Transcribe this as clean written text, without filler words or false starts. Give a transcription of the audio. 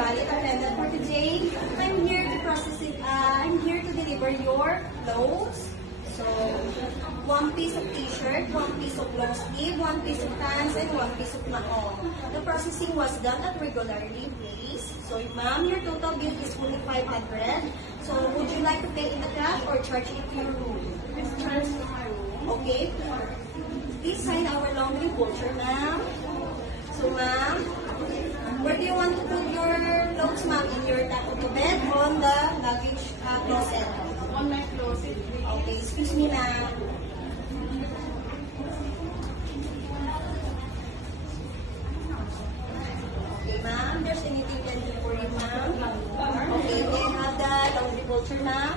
Valley attendant for today. I'm here to deliver your clothes. So, 1 piece of t-shirt, 1 piece of long sleeve, 1 piece of pants, and 1 piece of mahong. The processing was done at regularly place. So, ma'am, your total bill is only 500. So, would you like to pay in the cash or charge it to your room? It's charged to my room. Okay. Please sign our laundry voucher, ma'am. So, ma'am, where do you want to put your clothes, ma'am? In your top of the bed, on the luggage closet? On my closet. Okay, excuse me, ma'am. Okay, ma'am, there's anything can do for you, ma'am? Okay, can I have the laundry voucher, ma'am?